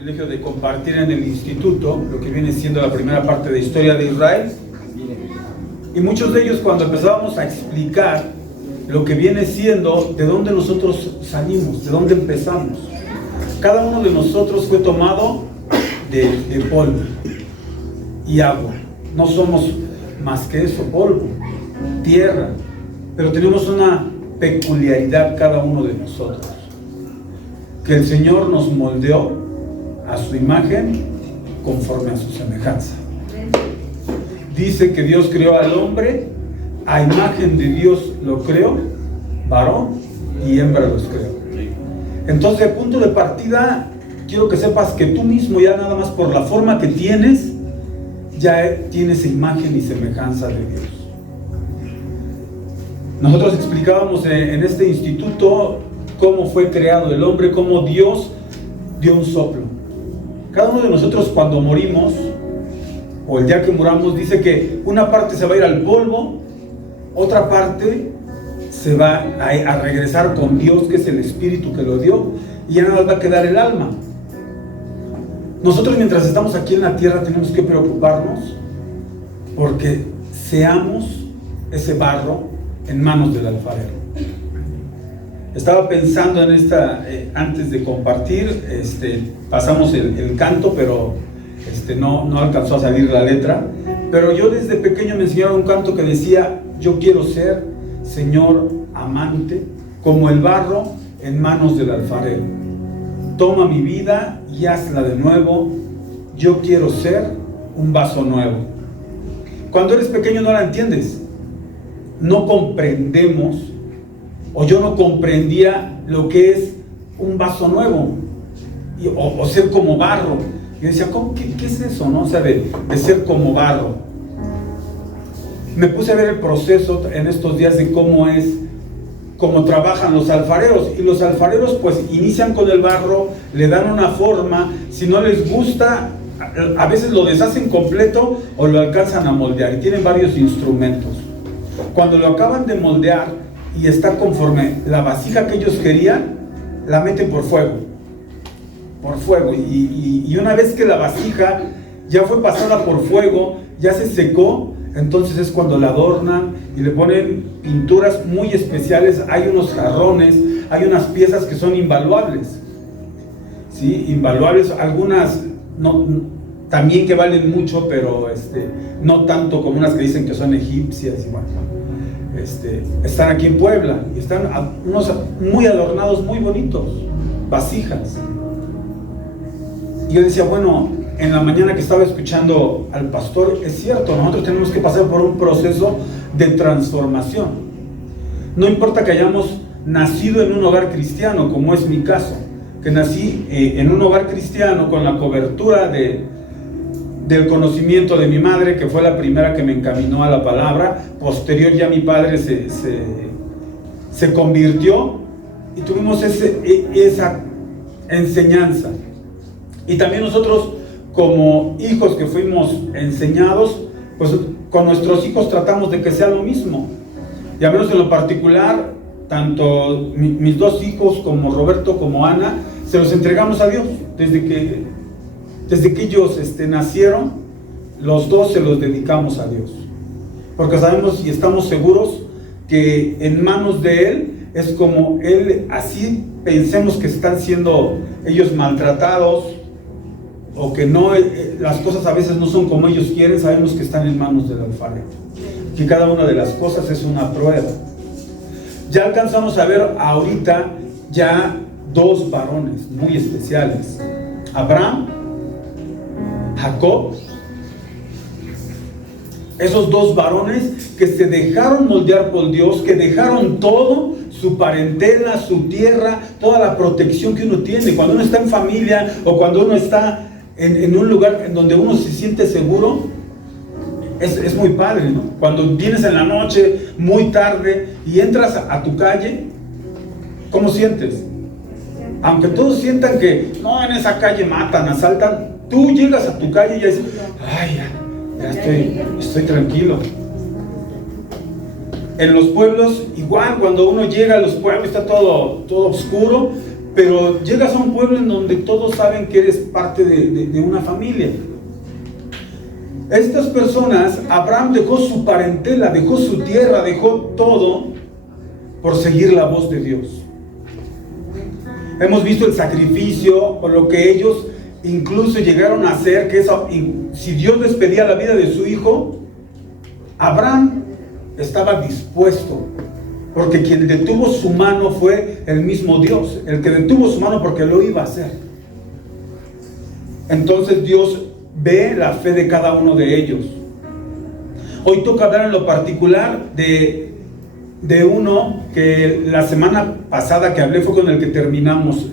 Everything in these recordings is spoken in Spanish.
privilegio de compartir en el instituto lo que viene siendo la primera parte de historia de Israel. Y muchos de ellos, cuando empezábamos a explicar lo que viene siendo, de dónde nosotros salimos, de dónde empezamos, cada uno de nosotros fue tomado de polvo y agua. No somos más que eso, polvo, tierra, pero tenemos una peculiaridad cada uno de nosotros, que el Señor nos moldeó a su imagen conforme a su semejanza. Dice que Dios creó al hombre, a imagen de Dios lo creó, varón y hembra los creó. Entonces, el punto de partida, quiero que sepas que tú mismo, ya nada más por la forma que tienes, ya tienes imagen y semejanza de Dios. Nosotros explicábamos en este instituto cómo fue creado el hombre, cómo Dios dio un soplo. Cada uno de nosotros, cuando morimos, o el día que muramos, dice que una parte se va a ir al polvo, otra parte se va a regresar con Dios, que es el Espíritu que lo dio, y ya nada va a quedar el alma. Nosotros, mientras estamos aquí en la tierra, tenemos que preocuparnos porque seamos ese barro en manos del alfarero. Estaba pensando en esta, antes de compartir, pasamos el canto, pero no alcanzó a salir la letra. Pero yo desde pequeño me enseñaron un canto que decía: yo quiero ser, Señor amante, como el barro en manos del alfarero. Toma mi vida y hazla de nuevo. Yo quiero ser un vaso nuevo. Cuando eres pequeño no la entiendes. No comprendemos, o yo no comprendía lo que es un vaso nuevo, o ser como barro. Yo decía, ¿qué es eso, no? O sea, de ser como barro. Me puse a ver el proceso en estos días de cómo trabajan los alfareros. Y los alfareros pues inician con el barro, le dan una forma, si no les gusta, a veces lo deshacen completo o lo alcanzan a moldear, y tienen varios instrumentos. Cuando lo acaban de moldear y está conforme la vasija que ellos querían, la meten por fuego, y una vez que la vasija ya fue pasada por fuego, ya se secó, entonces es cuando la adornan y le ponen pinturas muy especiales. Hay unos jarrones, hay unas piezas que son invaluables, ¿sí? Invaluables, algunas no, también que valen mucho, pero no tanto como unas que dicen que son egipcias. Y bueno, están aquí en Puebla y están unos muy adornados, muy bonitos, vasijas. Y yo decía, bueno, en la mañana que estaba escuchando al pastor, es cierto, nosotros tenemos que pasar por un proceso de transformación. No importa que hayamos nacido en un hogar cristiano, como es mi caso, que nací en un hogar cristiano con la cobertura del conocimiento de mi madre, que fue la primera que me encaminó a la palabra. Posterior ya mi padre se convirtió y tuvimos esa enseñanza. Y también nosotros, como hijos que fuimos enseñados, pues con nuestros hijos tratamos de que sea lo mismo. Y a menos en lo particular, tanto mis dos hijos como Roberto como Ana, se los entregamos a Dios. Desde que ellos nacieron, los dos se los dedicamos a Dios, porque sabemos y estamos seguros que en manos de Él es como Él, así pensemos que están siendo ellos maltratados, o que no, las cosas a veces no son como ellos quieren, sabemos que están en manos del alfarero, que cada una de las cosas es una prueba. Ya alcanzamos a ver ahorita ya dos varones muy especiales: Abraham, Jacob. Esos dos varones que se dejaron moldear por Dios, que dejaron todo, su parentela, su tierra, toda la protección que uno tiene cuando uno está en familia, o cuando uno está en un lugar en donde uno se siente seguro. Es muy padre, ¿no? Cuando vienes en la noche, muy tarde, y entras a tu calle, ¿cómo sientes? Aunque todos sientan que no, en esa calle matan, asaltan, tú llegas a tu calle y ya dices, ay, ya estoy tranquilo. En los pueblos, igual, cuando uno llega a los pueblos está todo oscuro, pero llegas a un pueblo en donde todos saben que eres parte de una familia. Estas personas, Abraham dejó su parentela, dejó su tierra, dejó todo por seguir la voz de Dios. Hemos visto el sacrificio o lo que ellos incluso llegaron a hacer, que eso, si Dios les pedía la vida de su hijo, Abraham estaba dispuesto, porque quien detuvo su mano fue el mismo Dios, el que detuvo su mano porque lo iba a hacer. Entonces Dios ve la fe de cada uno de ellos. Hoy toca hablar en lo particular de uno que la semana pasada que hablé fue con el que terminamos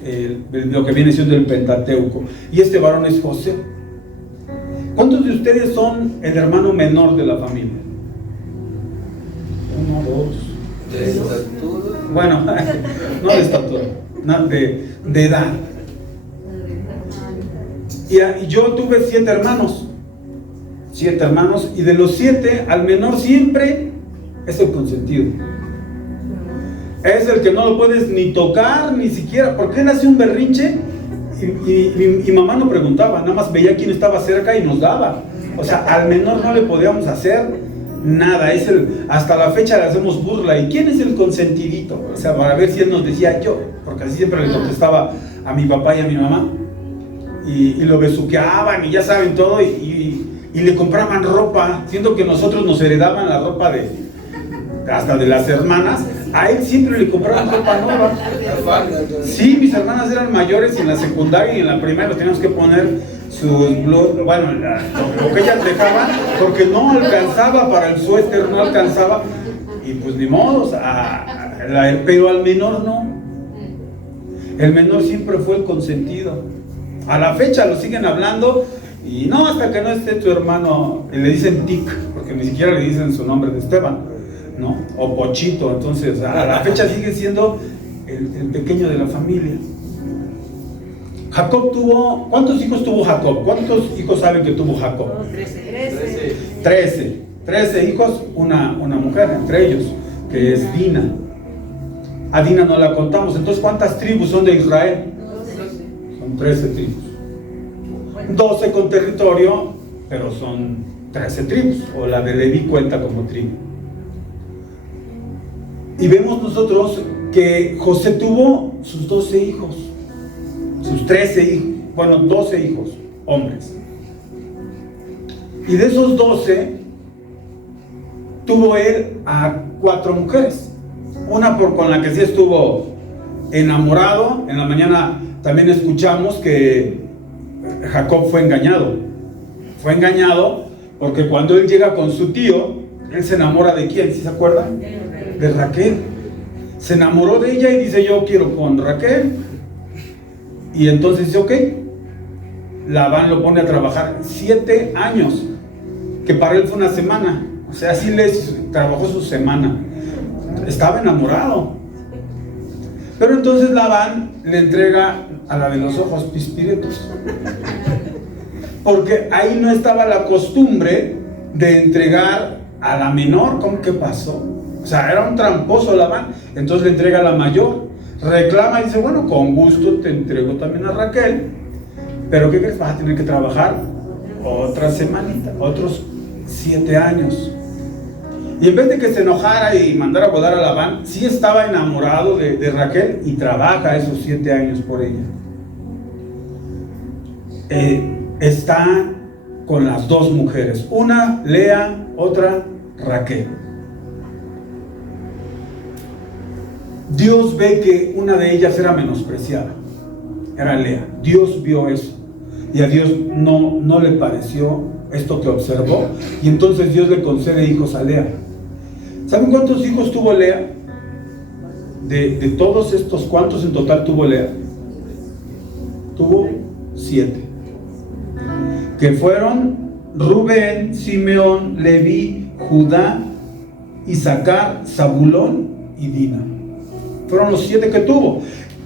lo que viene siendo el Pentateuco, y este varón es José. ¿Cuántos de ustedes son el hermano menor de la familia? 1, 2, 3. Bueno, no de estatura, de edad. Y yo tuve 7 hermanos, y de los 7, al menor siempre es el consentido. Es el que no lo puedes ni tocar, ni siquiera, porque él hace un berrinche y mamá no preguntaba, nada más veía quién estaba cerca y nos daba. O sea, al menor no le podíamos hacer nada, hasta la fecha le hacemos burla. ¿Y quién es el consentidito? O sea, para ver si él nos decía yo, porque así siempre le contestaba a mi papá y a mi mamá. Y lo besuqueaban y ya saben todo, y le compraban ropa, siendo que nosotros nos heredaban la ropa hasta de las hermanas. A él siempre le compraban ropa nueva. Sí, mis hermanas eran mayores y en la secundaria y en la primaria los teníamos que poner lo que ellas dejaban, porque no alcanzaba para el suéter, no alcanzaba, y pues ni modo, pero al menor no. El menor siempre fue el consentido. A la fecha lo siguen hablando, y no, hasta que no esté tu hermano, le dicen Tic, porque ni siquiera le dicen su nombre de Esteban, ¿no? O Pochito. Entonces a la fecha sigue siendo el pequeño de la familia. Jacob tuvo, ¿cuántos hijos tuvo Jacob? ¿Cuántos hijos saben que tuvo Jacob? 13 hijos, una mujer entre ellos, que es Dina. A Dina no la contamos. Entonces, ¿cuántas tribus son de Israel? 13 tribus. 12 con territorio, pero son 13 tribus, o la de Leví cuenta como tribu. Y vemos nosotros que José tuvo sus 12 hijos, sus 13 hijos, 12 hijos, hombres. Y de esos 12, tuvo él a 4 mujeres. Una con la que sí estuvo enamorado. En la mañana también escuchamos que Jacob fue engañado. Fue engañado porque cuando él llega con su tío, él se enamora de ¿quién? ¿Sí se acuerdan? De Raquel. Se enamoró de ella y dice: yo quiero con Raquel. Y entonces dice: ok. Labán lo pone a trabajar 7 años, que para él fue una semana. O sea, así les trabajó su semana. Estaba enamorado. Pero entonces Labán le entrega a la de los ojos pispiretos, porque ahí no estaba la costumbre de entregar a la menor. ¿Cómo que pasó? O sea, era un tramposo Labán. Entonces le entrega a la mayor, reclama y dice: bueno, con gusto te entrego también a Raquel, pero ¿qué crees? Vas a tener que trabajar otra semanita, otros 7 años. Y en vez de que se enojara y mandara a volar a Labán, sí estaba enamorado de Raquel y trabaja esos 7 años por ella. Está con las 2 mujeres, una Lea, otra Raquel. Dios ve que una de ellas era menospreciada, era Lea. Dios vio eso y a Dios no le pareció esto que observó, y entonces Dios le concede hijos a Lea. ¿Saben cuántos hijos tuvo Lea? De todos estos, ¿cuántos en total tuvo Lea? Tuvo 7, que fueron Rubén, Simeón, Leví, Judá, Isaacar, Zabulón y Dina. Fueron los 7 que tuvo.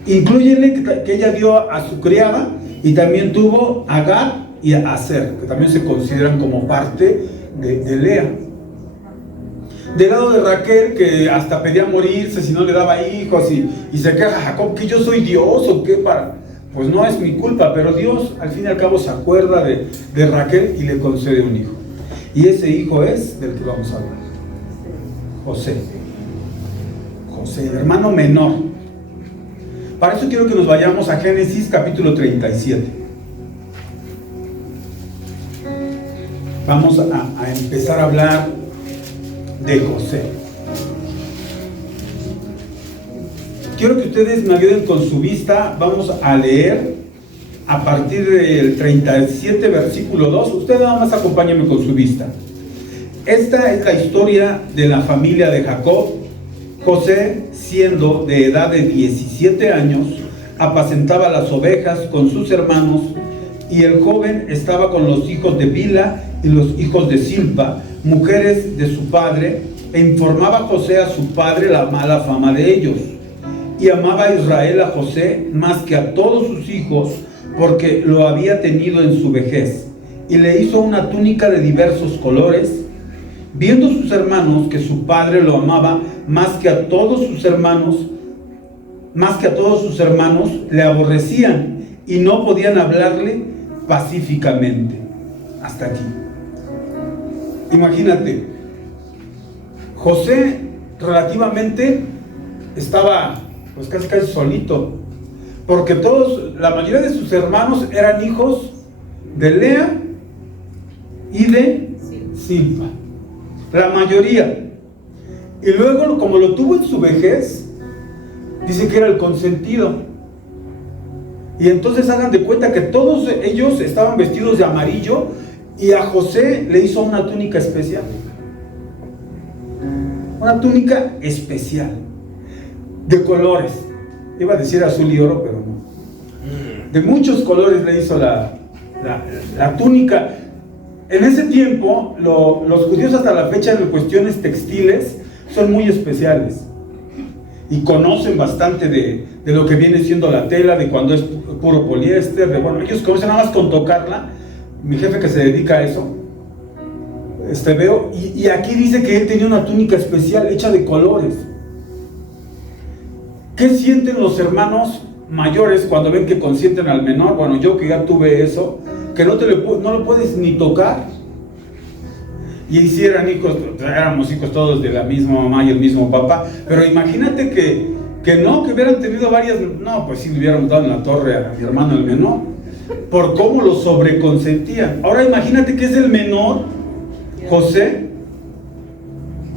Incluyele que ella dio a su criada, y también tuvo a Gad y a Aser, que también se consideran como parte de Lea. Del lado de Raquel, que hasta pedía morirse si no le daba hijos, y se queja Jacob, que yo soy Dios o qué para. Pues no es mi culpa, pero Dios al fin y al cabo se acuerda de Raquel y le concede un hijo. Y ese hijo es del que vamos a hablar. José. José, el hermano menor. Para eso quiero que nos vayamos a Génesis capítulo 37. Vamos a empezar a hablar de José. Quiero que ustedes me ayuden con su vista. Vamos a leer a partir del 37 versículo 2. Ustedes nada más acompáñenme con su vista. Esta es la historia de la familia de Jacob. José, siendo de edad de 17 años, apacentaba las ovejas con sus hermanos, y el joven estaba con los hijos de Bilha y los hijos de Silpa, mujeres de su padre, e informaba a José a su padre la mala fama de ellos. Y amaba a Israel a José más que a todos sus hijos, porque lo había tenido en su vejez, y le hizo una túnica de diversos colores. Viendo sus hermanos que su padre lo amaba más que a todos sus hermanos, le aborrecían y no podían hablarle pacíficamente. Hasta aquí. Imagínate, José relativamente estaba pues casi solito, porque la mayoría de sus hermanos eran hijos de Lea y de Silpa, la mayoría. Y luego, como lo tuvo en su vejez, dice que era el consentido. Y entonces hagan de cuenta que todos ellos estaban vestidos de amarillo, y a José le hizo una túnica especial. Una túnica especial, de colores. Iba a decir azul y oro, pero no. De muchos colores le hizo la túnica. En ese tiempo, los judíos hasta la fecha en cuestiones textiles son muy especiales. Y conocen bastante de lo que viene siendo la tela, de cuando es puro poliéster, ellos conocen nada más con tocarla. Mi jefe que se dedica a eso, veo, y aquí dice que él tenía una túnica especial hecha de colores. ¿Qué sienten los hermanos mayores cuando ven que consienten al menor? Bueno, yo que ya tuve eso, que no lo puedes ni tocar. Y si eran hijos, éramos hijos todos de la misma mamá y el mismo papá, pero imagínate que hubieran tenido varias. No, pues sí le hubieran dado en la torre a mi hermano el menor, por cómo lo sobreconsentían. Ahora imagínate que es el menor, José,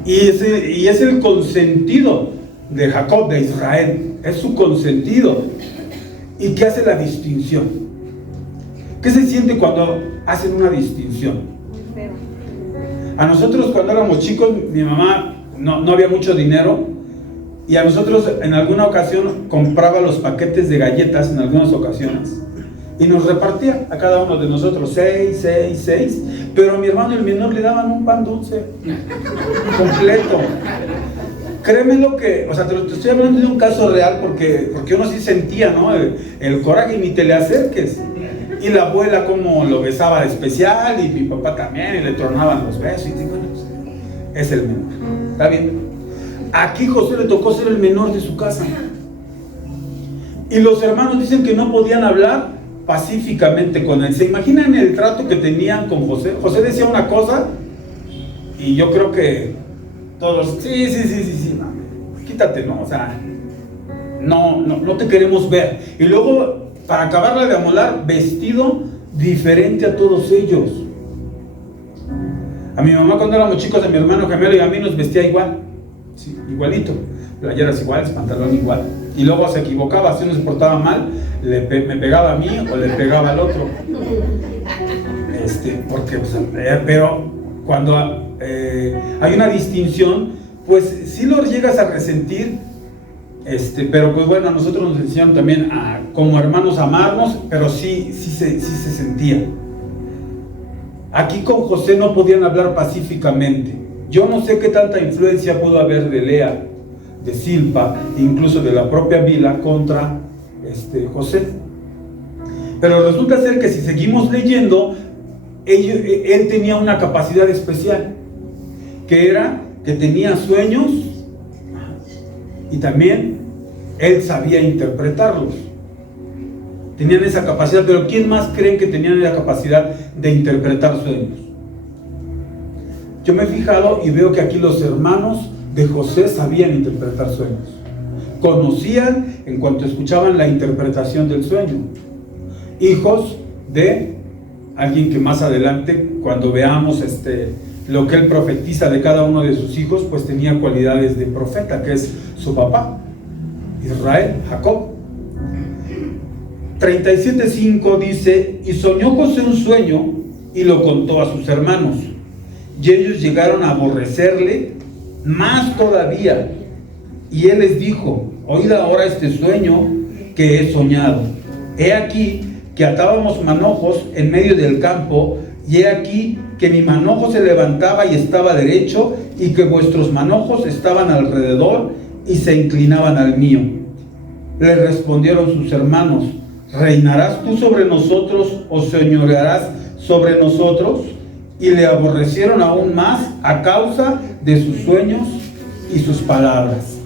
y es el consentido de Jacob, de Israel, es su consentido. ¿Y qué hace la distinción? ¿Qué se siente cuando hacen una distinción? A nosotros cuando éramos chicos, mi mamá no había mucho dinero, y a nosotros en alguna ocasión compraba los paquetes de galletas en algunas ocasiones y nos repartía a cada uno de nosotros 6, pero a mi hermano el menor le daban un pan dulce completo. Créeme lo que, te estoy hablando de un caso real, porque uno sí sentía, ¿no? El coraje, y ni te le acerques. Y la abuela como lo besaba de especial, y mi papá también, y le tronaban los besos, y digo, bueno, pues, es el menor, está bien. Aquí José le tocó ser el menor de su casa, y los hermanos dicen que no podían hablar pacíficamente con él. ¿Se imaginan el trato que tenían con José? José decía una cosa, y yo creo que todos, sí, no, quítate, ¿no? No te queremos ver. Y luego, para acabarla de amolar, vestido diferente a todos ellos. A mi mamá cuando éramos chicos, a mi hermano gemelo y a mí nos vestía igual, sí, igualito, playeras iguales, pantalón igual. Y luego se equivocaba, si uno se portaba mal, me pegaba a mí o le pegaba al otro. Porque, pero cuando hay una distinción, pues sí lo llegas a resentir. Pero pues bueno, a nosotros nos enseñaron también como hermanos a amarnos, pero sí se sentía. Aquí con José no podían hablar pacíficamente. Yo no sé qué tanta influencia pudo haber de Lea, de Silpa, incluso de la propia Bilha contra José. Pero resulta ser que si seguimos leyendo, él tenía una capacidad especial, que era que tenía sueños y también él sabía interpretarlos. Tenían esa capacidad, pero ¿quién más creen que tenían la capacidad de interpretar sueños? Yo me he fijado y veo que aquí los hermanos de José sabían interpretar sueños. Conocían en cuanto escuchaban la interpretación del sueño. Hijos de alguien que más adelante, cuando veamos lo que él profetiza de cada uno de sus hijos, pues tenía cualidades de profeta, que es su papá, Israel, Jacob. 37:5 dice: y soñó José un sueño y lo contó a sus hermanos, y ellos llegaron a aborrecerle más todavía, y él les dijo: oíd ahora este sueño que he soñado. He aquí que atábamos manojos en medio del campo, y he aquí que mi manojo se levantaba y estaba derecho, y que vuestros manojos estaban alrededor y se inclinaban al mío. Le respondieron sus hermanos: ¿reinarás tú sobre nosotros o señorearás sobre nosotros? Y le aborrecieron aún más a causa de sus sueños y sus palabras.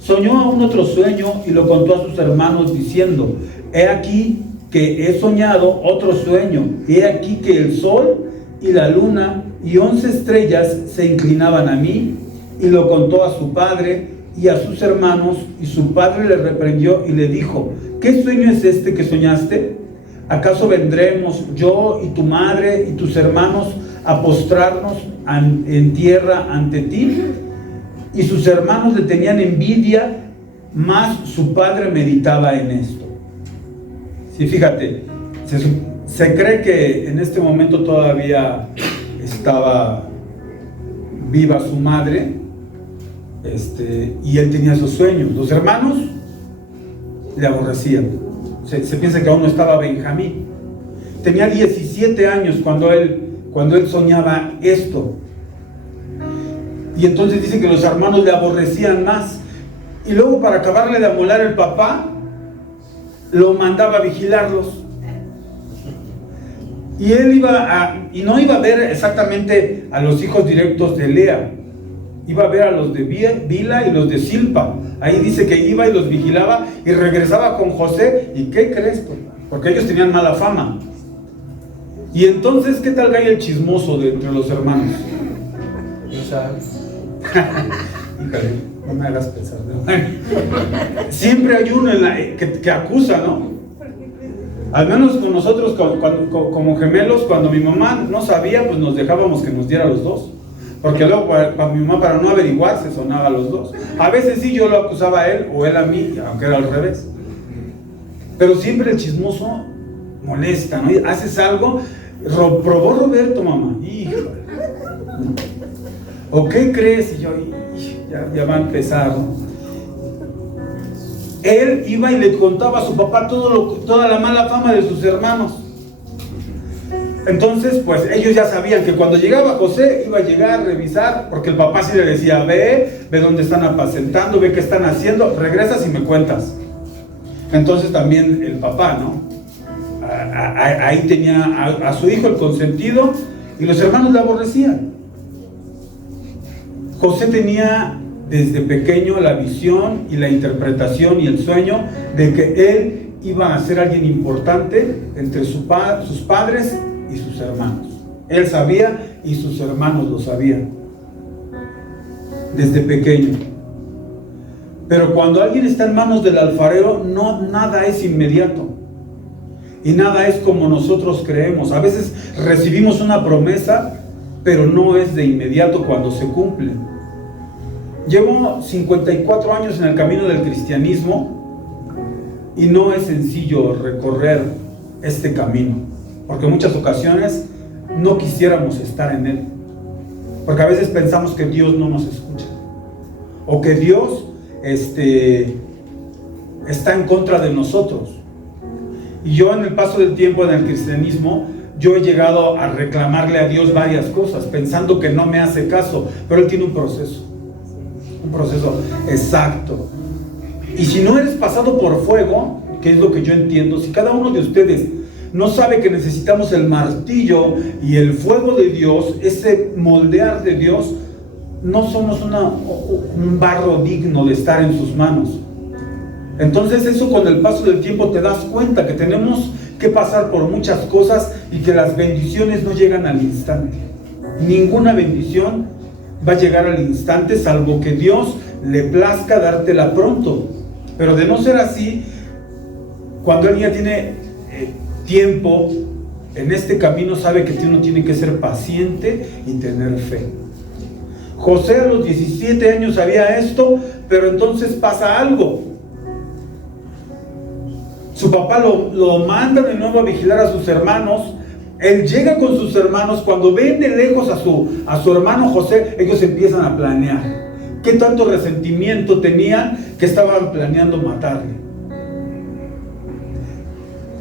Soñó aún otro sueño y lo contó a sus hermanos diciendo: he aquí que he soñado otro sueño, he aquí que el sol y la luna y 11 estrellas se inclinaban a mí. Y lo contó a su padre y a sus hermanos, y su padre le reprendió y le dijo: ¿qué sueño es este que soñaste? ¿Acaso vendremos yo y tu madre y tus hermanos a postrarnos en tierra ante ti? Y sus hermanos le tenían envidia, mas su padre meditaba en esto. Sí, fíjate, se cree que en este momento todavía estaba viva su madre, y él tenía esos sueños. Los hermanos le aborrecían. Se piensa que aún no estaba Benjamín. Tenía 17 años cuando él soñaba esto. Y entonces dice que los hermanos le aborrecían más. Y luego, para acabarle de amolar, el papá lo mandaba a vigilarlos. Y él no iba a ver exactamente a los hijos directos de Lea. Iba a ver a los de Bila y los de Silpa. Ahí dice que iba y los vigilaba y regresaba con José. ¿Y qué crees? Porque ellos tenían mala fama. Y entonces, ¿qué tal cae el chismoso de entre los hermanos? No sabes. Híjole, no me hagas pensar. Siempre hay uno que acusa, ¿no? Al menos con nosotros como gemelos, cuando mi mamá no sabía, pues nos dejábamos que nos diera a los dos. Porque luego para mi mamá, para no averiguar, se sonaba a los dos. A veces sí yo lo acusaba a él o él a mí, aunque era al revés. Pero siempre el chismoso molesta, ¿no? Haces algo, probó Roberto, mamá. Híjole. ¿O qué crees? Y yo, ya va a empezar, ¿no? Él iba y le contaba a su papá toda la mala fama de sus hermanos. Entonces, pues ellos ya sabían que cuando llegaba José iba a llegar a revisar, porque el papá sí le decía: ve dónde están apacentando, ve qué están haciendo, regresas y me cuentas. Entonces también el papá, ¿no? Ahí tenía a su hijo el consentido, y los hermanos le aborrecían. José tenía desde pequeño la visión y la interpretación y el sueño de que él iba a ser alguien importante entre sus padres y sus hermanos. Él sabía y sus hermanos lo sabían desde pequeño. Pero cuando alguien está en manos del alfarero, nada es inmediato y nada es como nosotros creemos. A veces recibimos una promesa, pero no es de inmediato cuando se cumple. Llevo 54 años en el camino del cristianismo y no es sencillo recorrer este camino, porque en muchas ocasiones no quisiéramos estar en él, porque a veces pensamos que Dios no nos escucha, o que Dios está en contra de nosotros. Y yo, en el paso del tiempo en el cristianismo, yo he llegado a reclamarle a Dios varias cosas, pensando que no me hace caso, pero Él tiene un proceso exacto. Y si no eres pasado por fuego, que es lo que yo entiendo, si cada uno de ustedes no sabe que necesitamos el martillo y el fuego de Dios, ese moldear de Dios, no somos un barro digno de estar en sus manos. Entonces eso, con el paso del tiempo te das cuenta que tenemos que pasar por muchas cosas y que las bendiciones no llegan al instante. Ninguna bendición va a llegar al instante, salvo que Dios le plazca dártela pronto. Pero de no ser así, cuando alguien ya tiene tiempo en este camino, sabe que uno tiene que ser paciente y tener fe. José a los 17 años sabía esto, pero entonces pasa algo. Su papá lo manda de nuevo a vigilar a sus hermanos. Él llega con sus hermanos. Cuando ven de lejos a su hermano José, ellos empiezan a planear. ¿Qué tanto resentimiento tenían que estaban planeando matarle?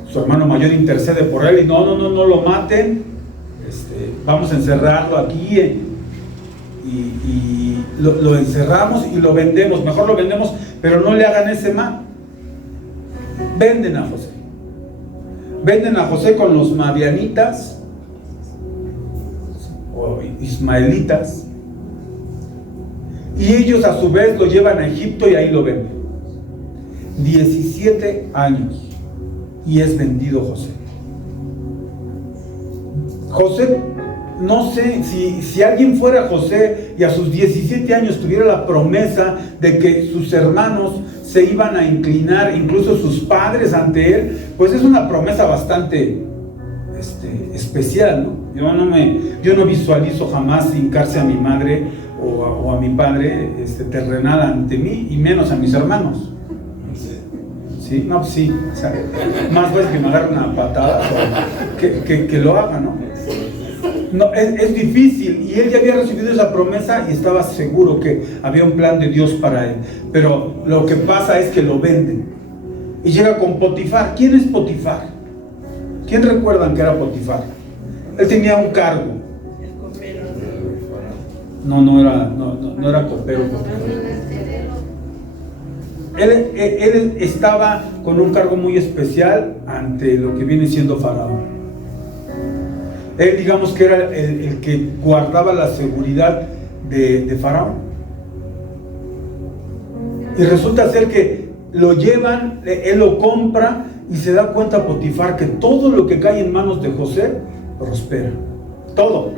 Su hermano mayor intercede por él y no lo maten. Vamos a encerrarlo aquí y lo encerramos y lo vendemos. Mejor lo vendemos, pero no le hagan ese mal. Venden a José. Venden a José con los madianitas o ismaelitas, y ellos a su vez lo llevan a Egipto y ahí lo venden. 17 años y es vendido José. José, no sé si alguien fuera José y a sus 17 años tuviera la promesa de que sus hermanos se iban a inclinar, incluso sus padres, ante él, pues es una promesa bastante especial, ¿no? Yo no visualizo jamás hincarse a mi madre o a mi padre terrenal ante mí, y menos a mis hermanos. ¿Sí? No, pues sí, o sea, más vale que me agarre una patada que lo haga, ¿no? No, es difícil, y él ya había recibido esa promesa y estaba seguro que había un plan de Dios para él. Pero lo que pasa es que lo venden y llega con Potifar. ¿Quién es Potifar? ¿Quién recuerdan que era Potifar? Él tenía un cargo. No era copero. Él estaba con un cargo muy especial ante lo que viene siendo Faraón. Él, digamos que era el que guardaba la seguridad de Faraón. Y resulta ser que lo llevan, él lo compra, y se da cuenta Potifar que todo lo que cae en manos de José prospera. Todo.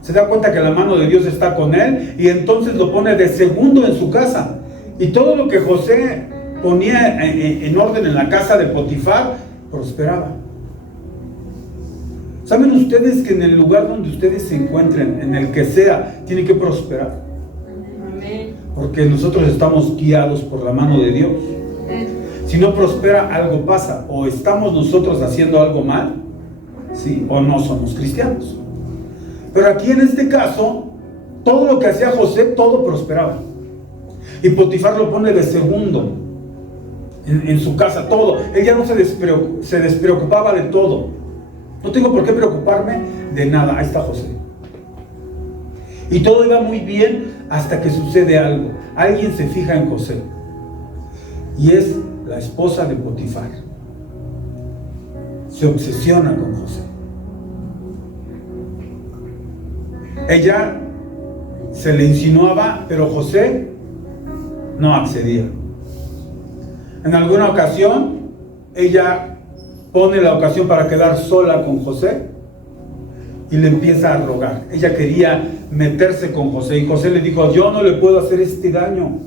Se da cuenta que la mano de Dios está con él, y entonces lo pone de segundo en su casa. Y todo lo que José ponía en orden en la casa de Potifar prosperaba. ¿Saben ustedes que en el lugar donde ustedes se encuentren, en el que sea, tiene que prosperar? Amén. Porque nosotros estamos guiados por la mano de Dios. Si no prospera, algo pasa. O estamos nosotros haciendo algo mal, ¿sí? O no somos cristianos. Pero aquí en este caso, todo lo que hacía José, todo prosperaba. Y Potifar lo pone de segundo en su casa, todo. Él ya no se despreocupaba de todo. No tengo por qué preocuparme de nada. Ahí está José. Y todo iba muy bien hasta que sucede algo. Alguien se fija en José, y es la esposa de Potifar. Se obsesiona con José. Ella se le insinuaba, pero José no accedía. En alguna ocasión, ella pone la ocasión para quedar sola con José y le empieza a rogar. Ella quería meterse con José, y José le dijo: yo no le puedo hacer este daño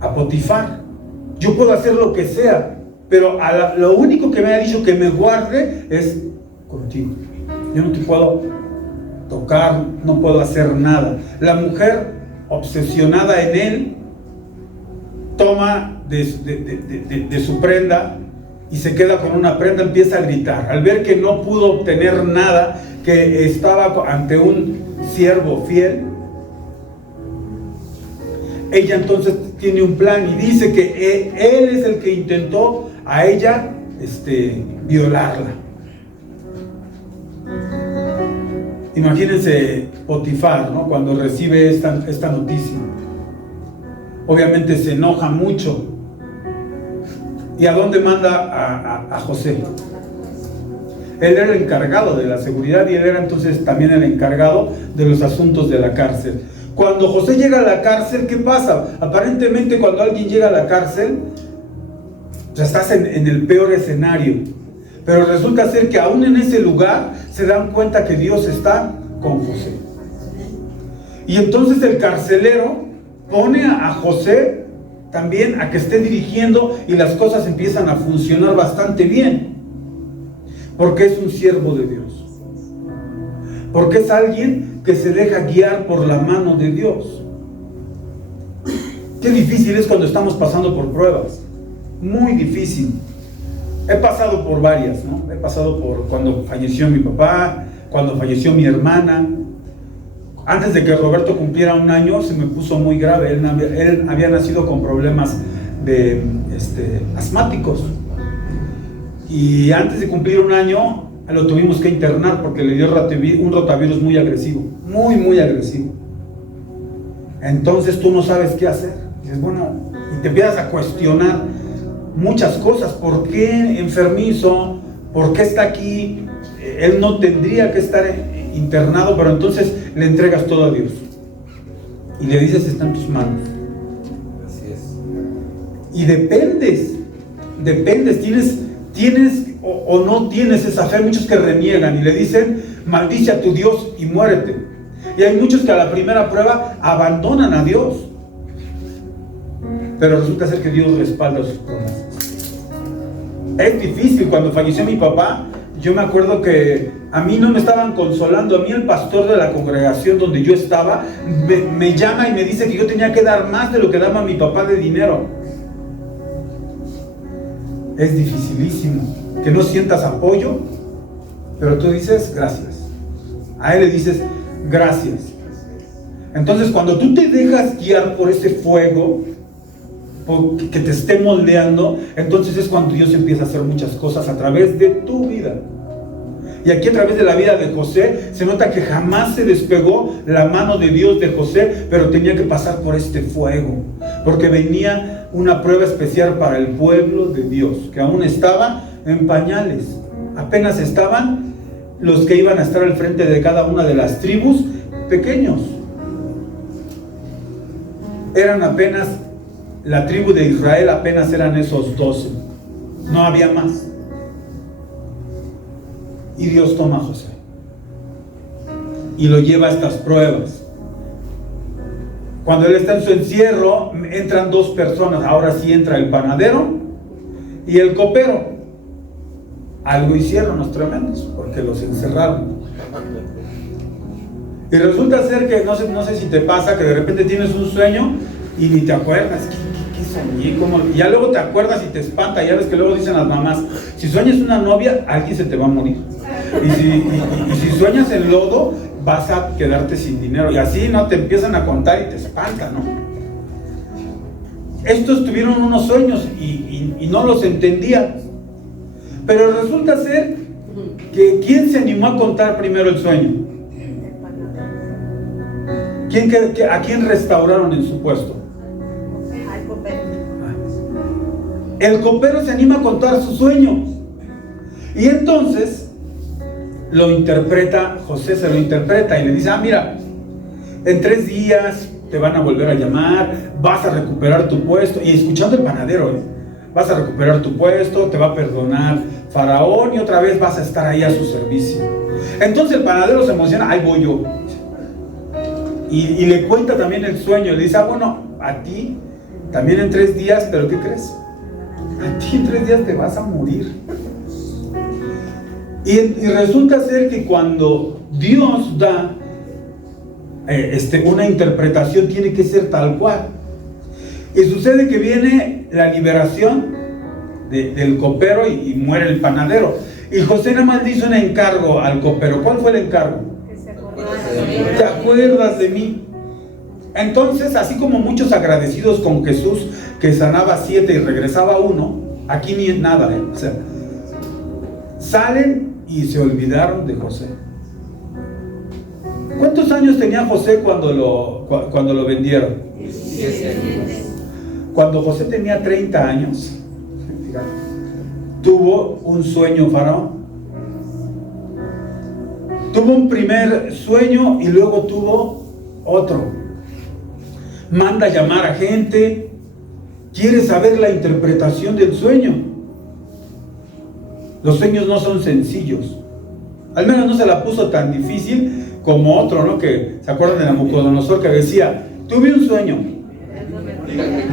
a Potifar. Yo puedo hacer lo que sea, pero lo único que me ha dicho que me guarde es contigo. Yo no te puedo tocar, no puedo hacer nada. La mujer, obsesionada en él, toma de su prenda y se queda con una prenda. Empieza a gritar al ver que no pudo obtener nada, que estaba ante un siervo fiel. Ella entonces tiene un plan y dice que él es el que intentó a ella violarla. Imagínense Potifar, ¿no? Cuando recibe esta noticia, obviamente se enoja mucho. ¿Y a dónde manda a José? Él era el encargado de la seguridad y él era entonces también el encargado de los asuntos de la cárcel. Cuando José llega a la cárcel, ¿qué pasa? Aparentemente cuando alguien llega a la cárcel, ya estás en el peor escenario. Pero resulta ser que aún en ese lugar se dan cuenta que Dios está con José. Y entonces el carcelero pone a José también a que esté dirigiendo y las cosas empiezan a funcionar bastante bien. Porque es un siervo de Dios. Porque es alguien que se deja guiar por la mano de Dios. Qué difícil es cuando estamos pasando por pruebas. Muy difícil. He pasado por varias, ¿no? He pasado por cuando falleció mi papá, cuando falleció mi hermana. Antes de que Roberto cumpliera 1 año, se me puso muy grave. Él había nacido con problemas de asmáticos. Y antes de cumplir 1 año, lo tuvimos que internar porque le dio un rotavirus muy agresivo. Muy, muy agresivo. Entonces tú no sabes qué hacer. Dices, bueno, y te empiezas a cuestionar muchas cosas. ¿Por qué enfermizo? ¿Por qué está aquí? Él no tendría que estar internado, pero entonces le entregas todo a Dios. Y le dices, está en tus manos. Así es. Y dependes, tienes o no tienes esa fe. Hay muchos que reniegan y le dicen, maldice a tu Dios y muérete. Y hay muchos que a la primera prueba abandonan a Dios. Pero resulta ser que Dios respalda sus promesas. Es difícil. Cuando falleció mi papá, yo me acuerdo que a mí no me estaban consolando. A mí el pastor de la congregación donde yo estaba me llama y me dice que yo tenía que dar más de lo que daba mi papá de dinero. Es dificilísimo que no sientas apoyo, pero tú dices gracias. A él le dices gracias. Entonces cuando tú te dejas guiar por ese fuego que te esté moldeando, entonces es cuando Dios empieza a hacer muchas cosas a través de tu vida. Y aquí a través de la vida de José se nota que jamás se despegó la mano de Dios de José, pero tenía que pasar por este fuego, porque venía una prueba especial para el pueblo de Dios, que aún estaba en pañales. Apenas estaban los que iban a estar al frente de cada una de las tribus, pequeños. Eran apenas, la tribu de Israel apenas eran esos 12. No había más. Y Dios toma a José y lo lleva a estas pruebas. Cuando él está en su encierro, entran 2 personas. Ahora sí entra el panadero y el copero. Algo hicieron los tremendos, porque los encerraron. Y resulta ser que, no sé si te pasa, que de repente tienes un sueño y ni te acuerdas. ¿Qué soñé? ¿Cómo? Y ya luego te acuerdas y te espanta. Ya ves que luego dicen las mamás, si sueñas una novia, alguien se te va a morir. Y si sueñas en lodo, vas a quedarte sin dinero. Y así, ¿no? Te empiezan a contar y te espantan, ¿no? Estos tuvieron unos sueños y no los entendían. Pero resulta ser que ¿quién se animó a contar primero el sueño? ¿A quién restauraron en su puesto? Al copero. El copero se anima a contar su sueño. Y entonces lo interpreta, José se lo interpreta y le dice, mira, en 3 días te van a volver a llamar, vas a recuperar tu puesto. Y escuchando el panadero, vas a recuperar tu puesto, te va a perdonar Faraón y otra vez vas a estar ahí a su servicio. Entonces el panadero se emociona, ahí voy yo. Y le cuenta también el sueño, le dice, bueno, a ti también en 3 días, pero ¿qué crees? A ti en 3 días te vas a morir. Y resulta ser que cuando Dios da una interpretación, tiene que ser tal cual. Y sucede que viene la liberación del copero y muere el panadero. Y José nada más le hizo un encargo al copero. ¿Cuál fue el encargo? Que se acordara de mí. ¿Te acuerdas de mí? Entonces, así como muchos agradecidos con Jesús, que sanaba 7 y regresaba 1, aquí ni nada, O sea, salen y se olvidaron de José. ¿Cuántos años tenía José cuando lo vendieron? 17 años. Cuando José tenía 30 años, tuvo un sueño Faraón. Tuvo un primer sueño y luego tuvo otro. Manda a llamar a gente, quiere saber la interpretación del sueño. Los sueños no son sencillos. Al menos no se la puso tan difícil como otro, ¿no? Que se acuerdan de Nabucodonosor, que decía: tuve un sueño,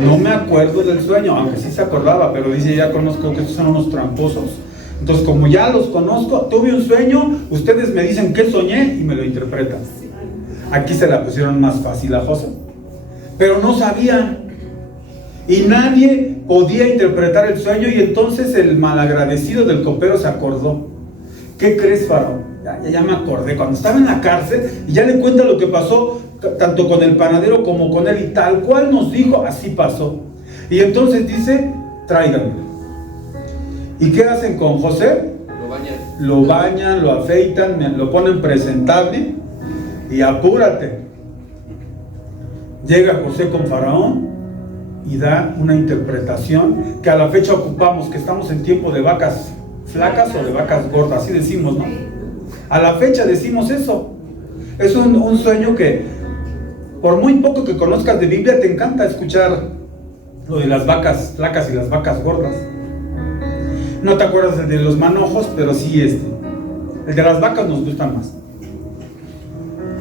no me acuerdo del sueño, aunque sí se acordaba, pero dice: ya conozco que estos son unos tramposos. Entonces, como ya los conozco, tuve un sueño, ustedes me dicen qué soñé y me lo interpretan. Aquí se la pusieron más fácil a José, pero no sabían y nadie podía interpretar el sueño. Y entonces el malagradecido del copero se acordó. ¿Qué crees, Faraón? Ya me acordé, cuando estaba en la cárcel, y ya le cuenta lo que pasó tanto con el panadero como con él, y tal cual nos dijo, así pasó. Y entonces dice: tráiganme. ¿Y qué hacen con José? Lo bañan, lo afeitan, lo ponen presentable, y apúrate. Llega José con Faraón y da una interpretación que a la fecha ocupamos, que estamos en tiempo de vacas flacas o de vacas gordas, así decimos, ¿no? A la fecha decimos eso. Es un sueño que, por muy poco que conozcas de Biblia, te encanta escuchar lo de las vacas flacas y las vacas gordas. No te acuerdas el de los manojos, pero sí el de las vacas nos gustan más.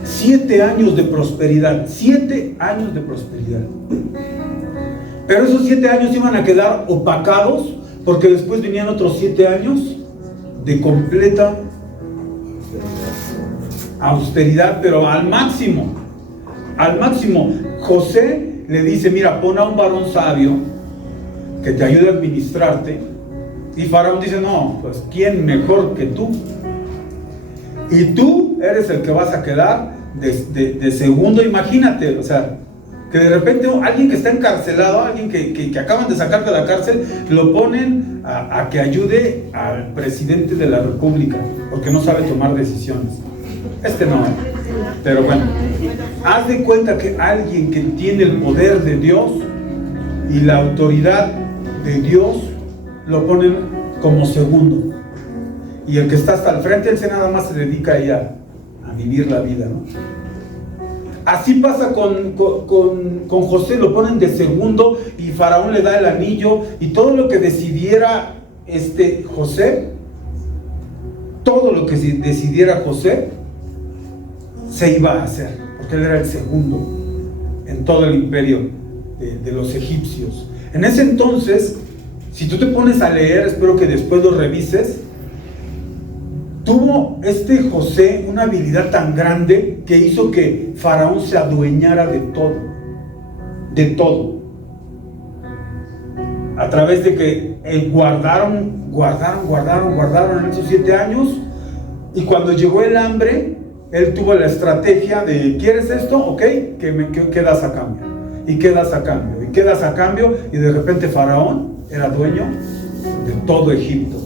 7 años de prosperidad, 7 años de prosperidad. Pero esos 7 años iban a quedar opacados, porque después venían otros 7 años de completa austeridad, pero al máximo. Al máximo. José le dice: mira, pon a un varón sabio que te ayude a administrarte. Y Faraón dice: no, pues ¿quién mejor que tú? Y tú eres el que vas a quedar de segundo. Imagínate, o sea, que de repente alguien que está encarcelado, alguien que acaban de sacar de la cárcel, lo ponen a que ayude al presidente de la república, porque no sabe tomar decisiones. No, pero bueno, haz de cuenta que alguien que tiene el poder de Dios y la autoridad de Dios lo ponen como segundo, y el que está hasta el frente, él nada más se dedica ahí a vivir la vida, ¿no? Así pasa con José, lo ponen de segundo y Faraón le da el anillo, y todo lo que decidiera José, todo lo que decidiera José se iba a hacer, porque él era el segundo en todo el imperio de los egipcios. En ese entonces, si tú te pones a leer, espero que después lo revises, tuvo José una habilidad tan grande que hizo que Faraón se adueñara de todo, a través de que guardaron en esos 7 años, y cuando llegó el hambre, él tuvo la estrategia de: ¿quieres esto? Ok, ¿qué das a cambio? ¿Y qué das a cambio? ¿Y qué das a cambio? Y de repente Faraón era dueño de todo Egipto.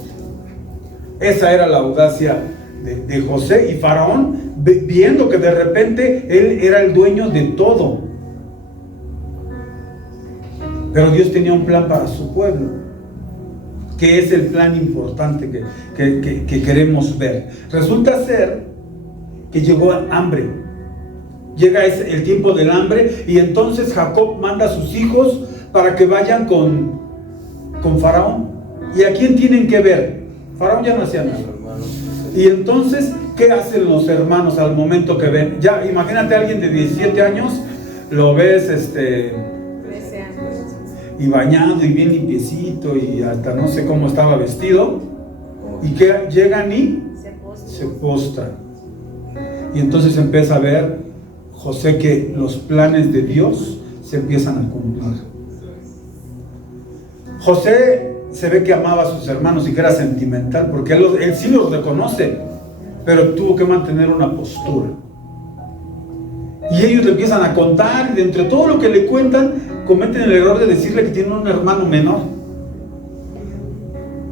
Esa era la audacia de José, y Faraón, viendo que de repente él era el dueño de todo. Pero Dios tenía un plan para su pueblo, que es el plan importante que queremos ver. Resulta ser que llegó hambre. Llega el tiempo del hambre, y entonces Jacob manda a sus hijos para que vayan con Faraón. ¿Y a quién tienen que ver? Faraón ya no hacía nada. Y entonces, ¿qué hacen los hermanos al momento que ven? Ya, imagínate a alguien de 17 años, lo ves 13 años. Y bañado y bien limpiecito, y hasta no sé cómo estaba vestido, y que llegan y se postran. Y entonces empieza a ver José que los planes de Dios se empiezan a cumplir. José se ve que amaba a sus hermanos y que era sentimental, porque él sí los reconoce, pero tuvo que mantener una postura. Y ellos le empiezan a contar, y de entre todo lo que le cuentan, cometen el error de decirle que tiene un hermano menor.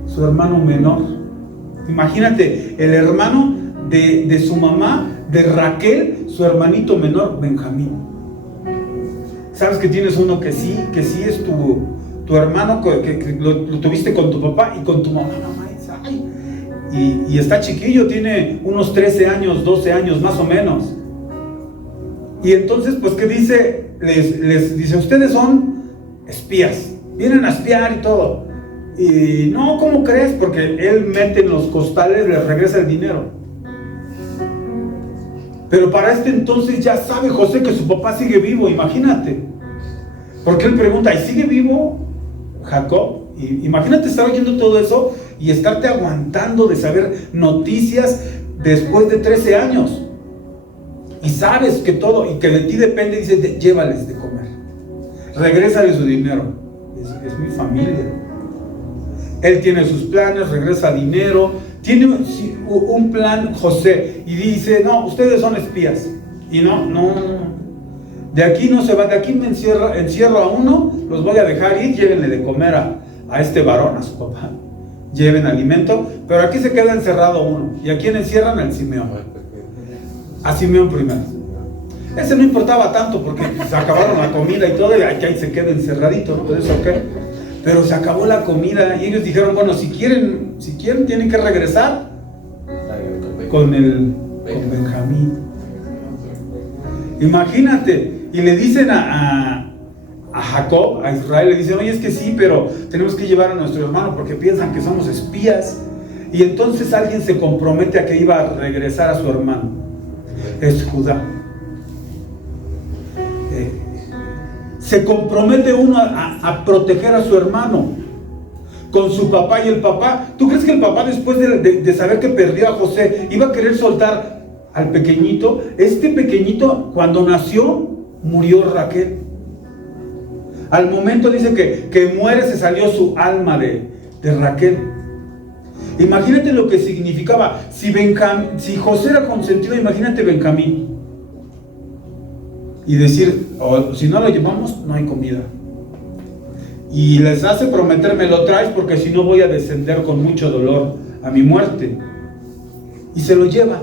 Su hermano menor. Imagínate, el hermano de su mamá, de Raquel, su hermanito menor, Benjamín. Sabes que tienes uno que sí es tu hermano, que lo tuviste con tu papá y con tu mamá. y está chiquillo, tiene unos 13 años, 12 años más o menos. Y entonces, pues, ¿qué dice? Les dice, ustedes son espías, vienen a espiar y todo. Y no, ¿cómo crees? Porque él mete en los costales, les regresa el dinero. Pero para este entonces ya sabe José que su papá sigue vivo, imagínate. Porque él pregunta, ¿y sigue vivo Jacob? Y imagínate estar oyendo todo eso y estarte aguantando de saber noticias después de 13 años. Y sabes que todo, y que de ti depende, dice, llévales de comer. Regrésale su dinero. Es mi familia. Él tiene sus planes, regresa dinero. Tiene un plan José. Y dice, no, ustedes son espías. Y no. De aquí no se va, de aquí me encierro a uno, los voy a dejar ir, llévenle de comer a este varón, a su papá. Lleven alimento, pero aquí se queda encerrado uno. ¿Y a quién encierran? Al Simeón. A Simeón primero. Ese no importaba tanto porque se acabaron la comida y todo, y ahí se queda encerradito, ¿no? Pues eso, ¿qué? Pero se acabó la comida y ellos dijeron, bueno, si quieren tienen que regresar con Benjamín. Imagínate, y le dicen a Jacob, a Israel, le dicen, oye, es que sí, pero tenemos que llevar a nuestro hermano porque piensan que somos espías. Y entonces alguien se compromete a que iba a regresar a su hermano. Es Judá. Se compromete uno a proteger a su hermano con su papá. Y el papá, ¿tú crees que el papá, después de saber que perdió a José, iba a querer soltar al pequeñito? Este pequeñito, cuando nació, murió Raquel. Al momento dice que muere, se salió su alma de Raquel. Imagínate lo que significaba. Si José era consentido, imagínate Benjamín. Y decir, si no lo llevamos, no hay comida. Y les hace prometer, me lo traes porque si no voy a descender con mucho dolor a mi muerte. Y se lo lleva.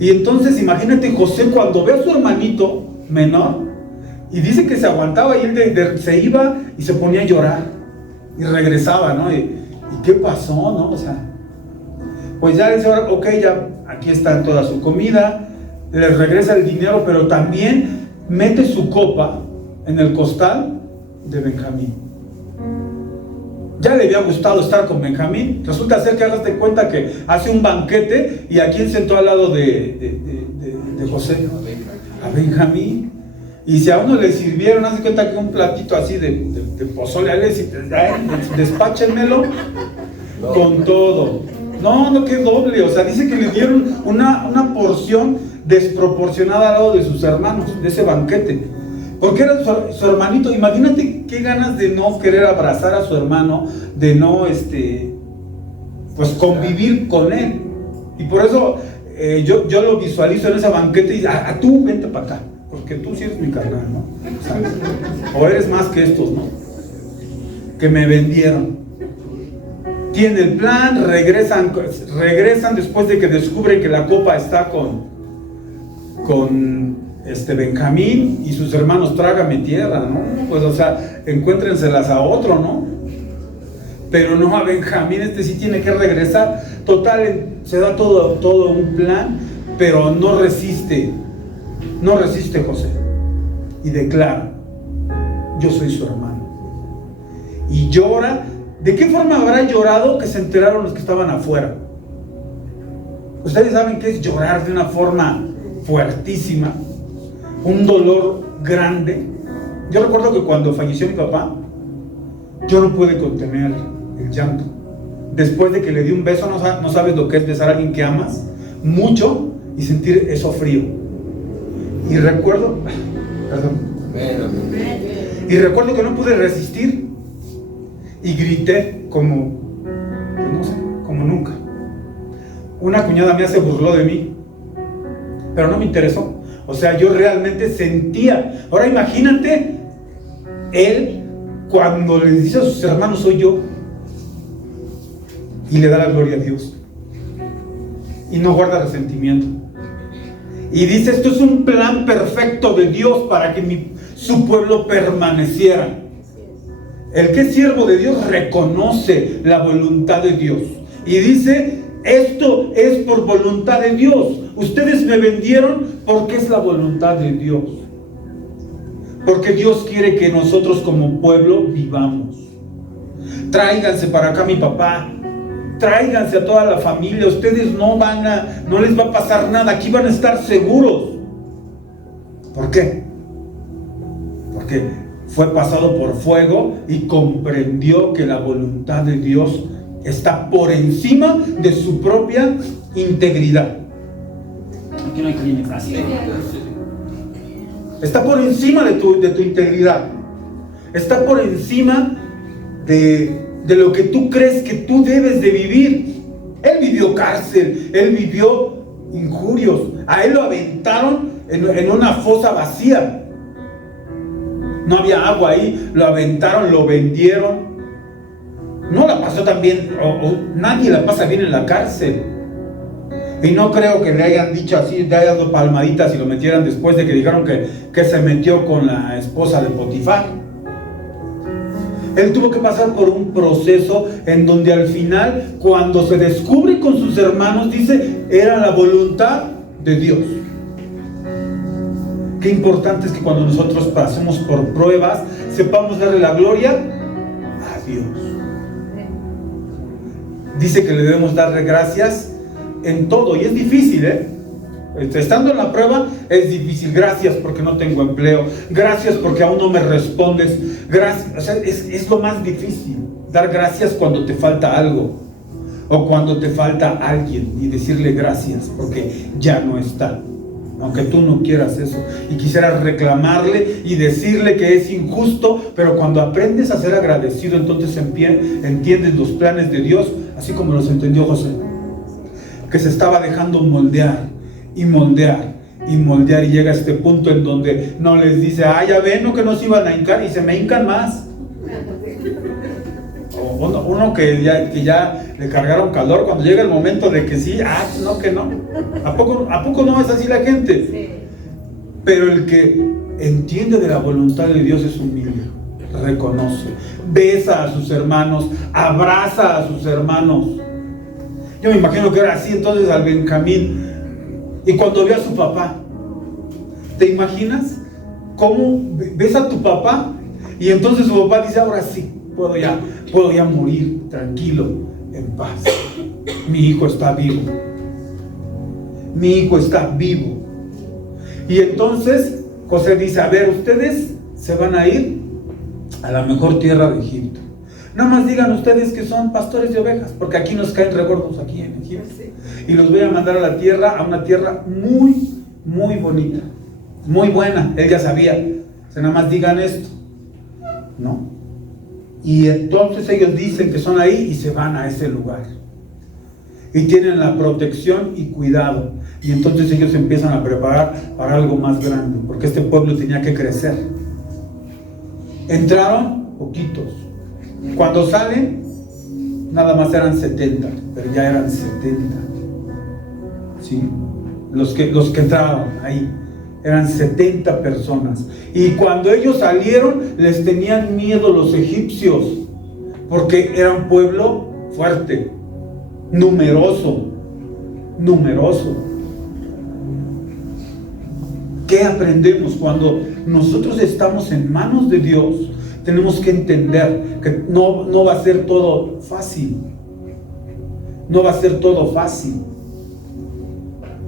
Y entonces imagínate José cuando ve a su hermanito menor, y dice que se aguantaba y él se iba y se ponía a llorar. Y regresaba, ¿no? ¿Y qué pasó, no? O sea, pues ya dice, ok, ya aquí está toda su comida. Les regresa el dinero, pero también mete su copa en el costal de Benjamín. Ya le había gustado estar con Benjamín. Resulta ser que hagas de cuenta que hace un banquete. ¿Y a quién sentó al lado de José? A Benjamín. Y si a uno le sirvieron, haz de cuenta que un platito así de pozole, despáchenmelo con todo. No, que doble. O sea, dice que le dieron una porción desproporcionada al lado de sus hermanos, de ese banquete. Porque era su hermanito. Imagínate qué ganas de no querer abrazar a su hermano, de no, pues convivir con él. Y por eso yo lo visualizo en ese banquete y tú vente para acá, porque tú sí eres mi carnal, ¿no? ¿Sabes? O eres más que estos, ¿no? Que me vendieron. Tiene el plan, regresan después de que descubren que la copa está con Benjamín y sus hermanos, trágame tierra, ¿no? Pues, o sea, encuéntrenselas a otro, ¿no? Pero no a Benjamín, sí tiene que regresar. Total, se da todo un plan, pero no resiste José. Y declara, yo soy su hermano. Y llora. ¿De qué forma habrá llorado que se enteraron los que estaban afuera? Ustedes saben qué es llorar de una forma fuertísima, un dolor grande. Yo recuerdo que cuando falleció mi papá, yo no pude contener el llanto. Después de que le di un beso, no sabes lo que es besar a alguien que amas mucho y sentir eso frío. Y recuerdo que no pude resistir y grité como nunca. Una cuñada mía se burló de mí, pero no me interesó. O sea, yo realmente sentía. Ahora imagínate, él cuando le dice a sus hermanos, soy yo, y le da la gloria a Dios, y no guarda resentimiento, y dice, esto es un plan perfecto de Dios para que su pueblo permaneciera. El que es siervo de Dios reconoce la voluntad de Dios Y dice, esto es por voluntad de Dios. Ustedes me vendieron porque es la voluntad de Dios. Porque Dios quiere que nosotros como pueblo vivamos. Tráiganse para acá a mi papá. Tráiganse a toda la familia. Ustedes no les va a pasar nada. Aquí van a estar seguros. ¿Por qué? Porque fue pasado por fuego y comprendió que la voluntad de Dios está por encima de su propia integridad. Aquí no hay clínica. Está por encima de tu integridad. Está por encima de lo que tú crees que tú debes de vivir. Él vivió cárcel, él vivió injurios. A él lo aventaron en una fosa vacía. No había agua ahí, lo aventaron, lo vendieron. No la pasó tan bien, nadie la pasa bien en la cárcel. Y no creo que le hayan dicho así, le hayan dado palmaditas y lo metieran después de que dijeron que se metió con la esposa de Potifar. Él tuvo que pasar por un proceso en donde al final, cuando se descubre con sus hermanos, dice, era la voluntad de Dios. Qué importante es que cuando nosotros pasemos por pruebas, sepamos darle la gloria a Dios. Dice que le debemos darle gracias en todo, y es difícil, estando en la prueba es difícil. Gracias porque no tengo empleo, gracias porque aún no me respondes, gracias, o sea, es lo más difícil, dar gracias cuando te falta algo o cuando te falta alguien, y decirle gracias porque ya no está, aunque tú no quieras eso y quisieras reclamarle y decirle que es injusto. Pero cuando aprendes a ser agradecido, entonces entiendes los planes de Dios, así como los entendió José, que se estaba dejando moldear y moldear y moldear, y llega a este punto en donde no les dice, ya ven, no, que no se iban a hincar, y se me hincan más. Uno que ya le cargaron calor, cuando llega el momento de que sí, no, que no. ¿A poco no es así la gente? Sí. Pero el que entiende de la voluntad de Dios es humilde, reconoce, besa a sus hermanos, abraza a sus hermanos. Yo me imagino que era así entonces al Benjamín. Y cuando vio a su papá, ¿te imaginas cómo ves a tu papá? Y entonces su papá dice, ahora sí, puedo ya morir tranquilo, en paz. Mi hijo está vivo. Mi hijo está vivo. Y entonces José dice, a ver, ustedes se van a ir a la mejor tierra de Egipto. Nada más digan ustedes que son pastores de ovejas, porque aquí nos caen regordos aquí en Egipto. Y los voy a mandar a una tierra muy, muy bonita, muy buena. Él ya sabía. Nada más digan esto, ¿no? Y entonces ellos dicen que son ahí y se van a ese lugar. Y tienen la protección y cuidado. Y entonces ellos empiezan a preparar para algo más grande, porque este pueblo tenía que crecer. Entraron poquitos. Cuando salen, nada más eran 70, pero ya eran 70. ¿Sí? Los que entraron ahí eran 70 personas. Y cuando ellos salieron, les tenían miedo los egipcios, porque era un pueblo fuerte, numeroso. ¿Qué aprendemos? Cuando nosotros estamos en manos de Dios, tenemos que entender que no va a ser todo fácil. No va a ser todo fácil.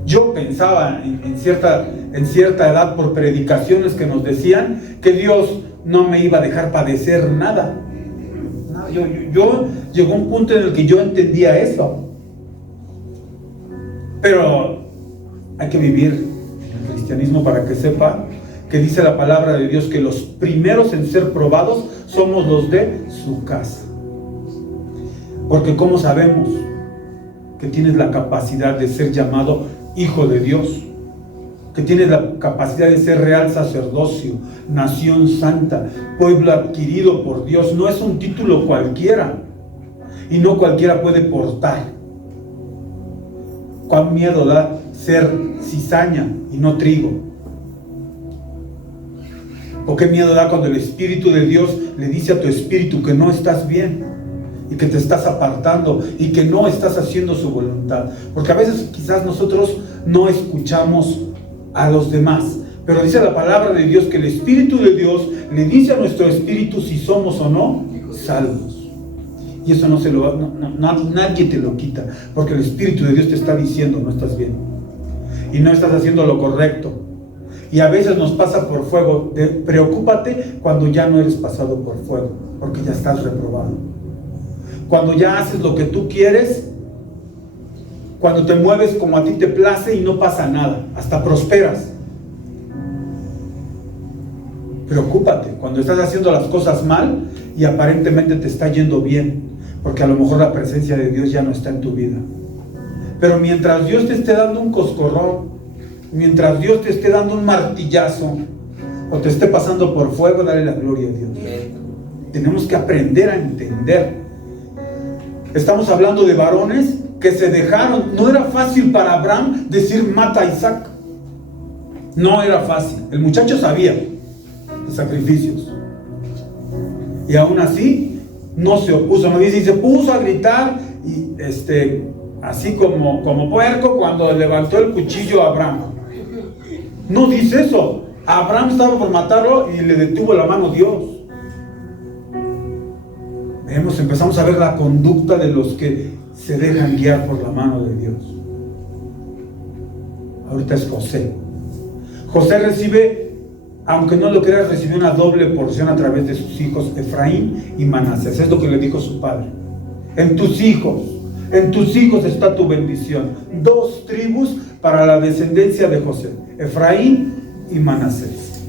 Yo pensaba en cierta edad, por predicaciones que nos decían, que Dios no me iba a dejar padecer nada. Yo llegó un punto en el que yo entendía eso. Pero hay que vivir el cristianismo para que sepa que dice la palabra de Dios que los primeros en ser probados somos los de su casa. Porque ¿cómo sabemos que tienes la capacidad de ser llamado hijo de Dios? Que tienes la capacidad de ser real sacerdocio, nación santa, pueblo adquirido por Dios. No es un título cualquiera, y no cualquiera puede portar. ¿Cuán miedo da ser cizaña y no trigo? ¿O qué miedo da cuando el Espíritu de Dios le dice a tu espíritu que no estás bien, y que te estás apartando y que no estás haciendo su voluntad. Porque a veces quizás nosotros no escuchamos a los demás, pero dice la palabra de Dios que el Espíritu de Dios le dice a nuestro espíritu si somos o no salvos. Y eso nadie te lo quita, porque el Espíritu de Dios te está diciendo no estás bien y no estás haciendo lo correcto. Y a veces nos pasa por fuego. Preocúpate cuando ya no eres pasado por fuego, porque ya estás reprobado. Cuando ya haces lo que tú quieres, cuando te mueves como a ti te place y no pasa nada, hasta prosperas. Preocúpate cuando estás haciendo las cosas mal y aparentemente te está yendo bien, porque a lo mejor la presencia de Dios ya no está en tu vida. Pero mientras Dios te esté dando un coscorrón, mientras Dios te esté dando un martillazo o te esté pasando por fuego, dale la gloria a Dios. Tenemos que aprender a entender. Estamos hablando de varones que se dejaron. No era fácil para Abraham decir mata a Isaac. No era fácil. El muchacho sabía de sacrificios. Y aún así no se opuso. No dice, y se puso a gritar y así como puerco cuando levantó el cuchillo a Abraham. No dice eso. Abraham estaba por matarlo y le detuvo la mano Dios. Empezamos a ver la conducta de los que se dejan guiar por la mano de Dios. Ahorita es José. José recibe, aunque no lo creas, recibió una doble porción a través de sus hijos Efraín y Manasés. Es lo que le dijo su padre. En tus hijos está tu bendición. 2 tribus para la descendencia de José, Efraín y Manasés.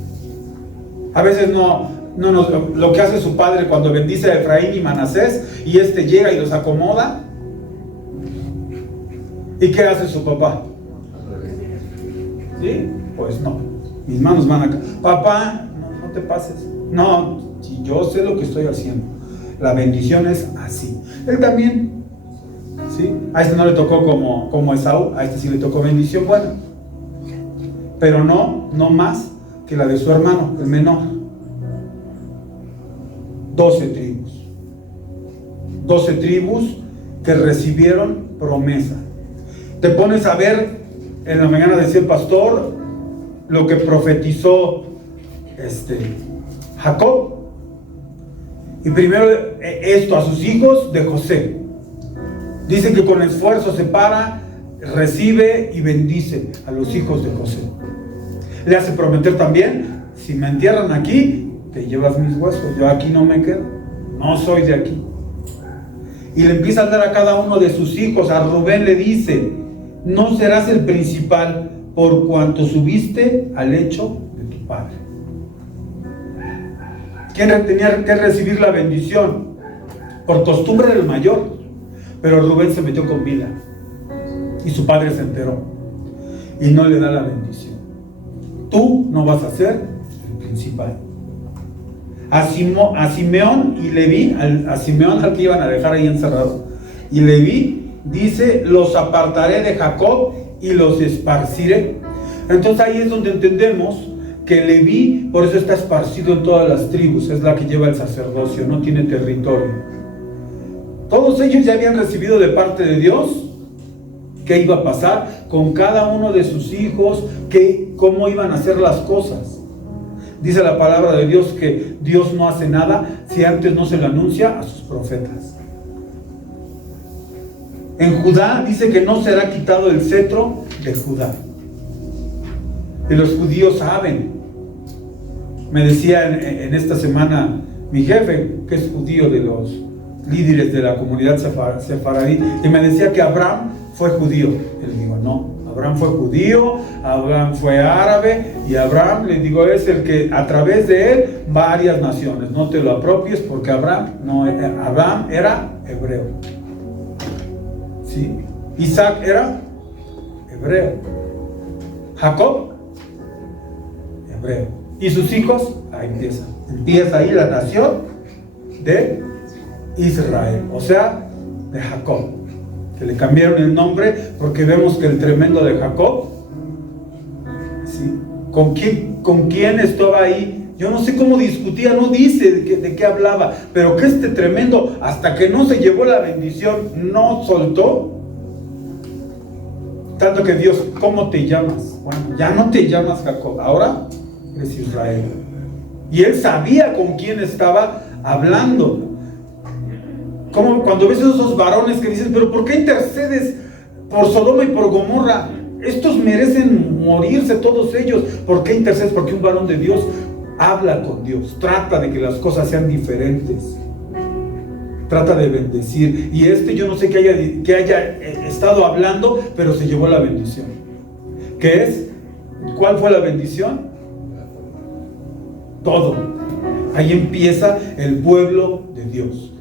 A veces lo que hace su padre cuando bendice a Efraín y Manasés y llega y los acomoda. ¿Y qué hace su papá? ¿Sí? Pues no. Mis manos van acá. Papá, no te pases. No, si yo sé lo que estoy haciendo. La bendición es así. Él también, ¿sí? A no le tocó como Esaú, a sí le tocó bendición buena. Pero no más que la de su hermano, el menor. 12 tribus. 12 tribus que recibieron promesa. Te pones a ver, en la mañana decía el pastor, lo que profetizó Jacob. Y primero esto a sus hijos de José. Dice que con esfuerzo se para, recibe y bendice a los hijos de José. Le hace prometer también, si me entierran aquí, te llevas mis huesos, yo aquí no me quedo, no soy de aquí. Y le empieza a dar a cada uno de sus hijos. A Rubén le dice, no serás el principal por cuanto subiste al lecho de tu padre. ¿Quién tenía que recibir la bendición? Por costumbre del mayor. Pero Rubén se metió con Bila y su padre se enteró y no le da la bendición. Tú no vas a ser el principal. A Simeón y Leví, a Simeón al que iban a dejar ahí encerrado, y Leví dice, los apartaré de Jacob y los esparciré. Entonces ahí es donde entendemos que Leví, por eso está esparcido en todas las tribus, es la que lleva el sacerdocio, no tiene territorio. Todos ellos ya habían recibido de parte de Dios qué iba a pasar con cada uno de sus hijos, cómo iban a hacer las cosas. Dice la palabra de Dios que Dios no hace nada si antes no se lo anuncia a sus profetas. En Judá dice que no será quitado el cetro de Judá. Y los judíos saben. Me decía en esta semana mi jefe, que es judío, de los líderes de la comunidad sefaradí, y me decía que Abraham fue judío. Él dijo, no. Abraham fue judío, Abraham fue árabe, y Abraham, le digo, es el que a través de él varias naciones. No te lo apropies porque Abraham era hebreo. ¿Sí? Isaac era hebreo. Jacob, hebreo. ¿Y sus hijos? Ahí empieza ahí la nación de Israel, o sea, de Jacob. Que le cambiaron el nombre porque vemos que el tremendo de Jacob, ¿sí? ¿Con quién estaba ahí Yo no sé cómo discutía, no dice de qué hablaba, pero que tremendo, hasta que no se llevó la bendición, no soltó. Tanto que Dios, ¿cómo te llamas? Bueno, ya no te llamas Jacob, ahora eres Israel. Y él sabía con quién estaba hablando. Como cuando ves esos varones que dicen, pero ¿por qué intercedes por Sodoma y por Gomorra? Estos merecen morirse todos ellos. ¿Por qué intercedes? Porque un varón de Dios habla con Dios, trata de que las cosas sean diferentes, trata de bendecir. Y yo no sé que haya estado hablando, pero se llevó la bendición. ¿Qué es? ¿Cuál fue la bendición? Todo. Ahí empieza el pueblo de Dios.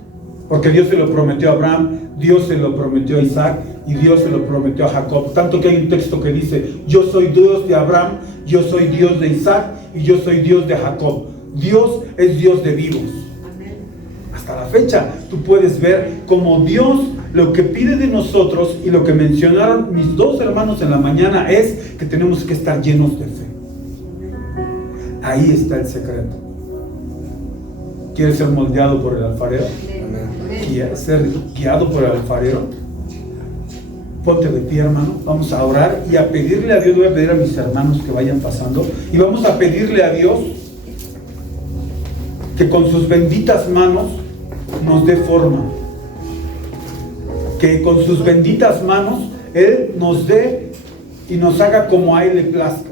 Porque Dios se lo prometió a Abraham, Dios se lo prometió a Isaac y Dios se lo prometió a Jacob. Tanto que hay un texto que dice, yo soy Dios de Abraham, yo soy Dios de Isaac y yo soy Dios de Jacob. Dios es Dios de vivos. Hasta la fecha tú puedes ver como Dios lo que pide de nosotros, y lo que mencionaron mis dos hermanos en la mañana, es que tenemos que estar llenos de fe. Ahí está el secreto. ¿Quieres ser moldeado por el alfarero? ¿Quieres ser guiado por el alfarero? Ponte de pie, hermano. Vamos a orar y a pedirle a Dios. Voy a pedir a mis hermanos que vayan pasando, y vamos a pedirle a Dios que con sus benditas manos nos dé forma, que con sus benditas manos Él nos dé y nos haga como a Él le plazca.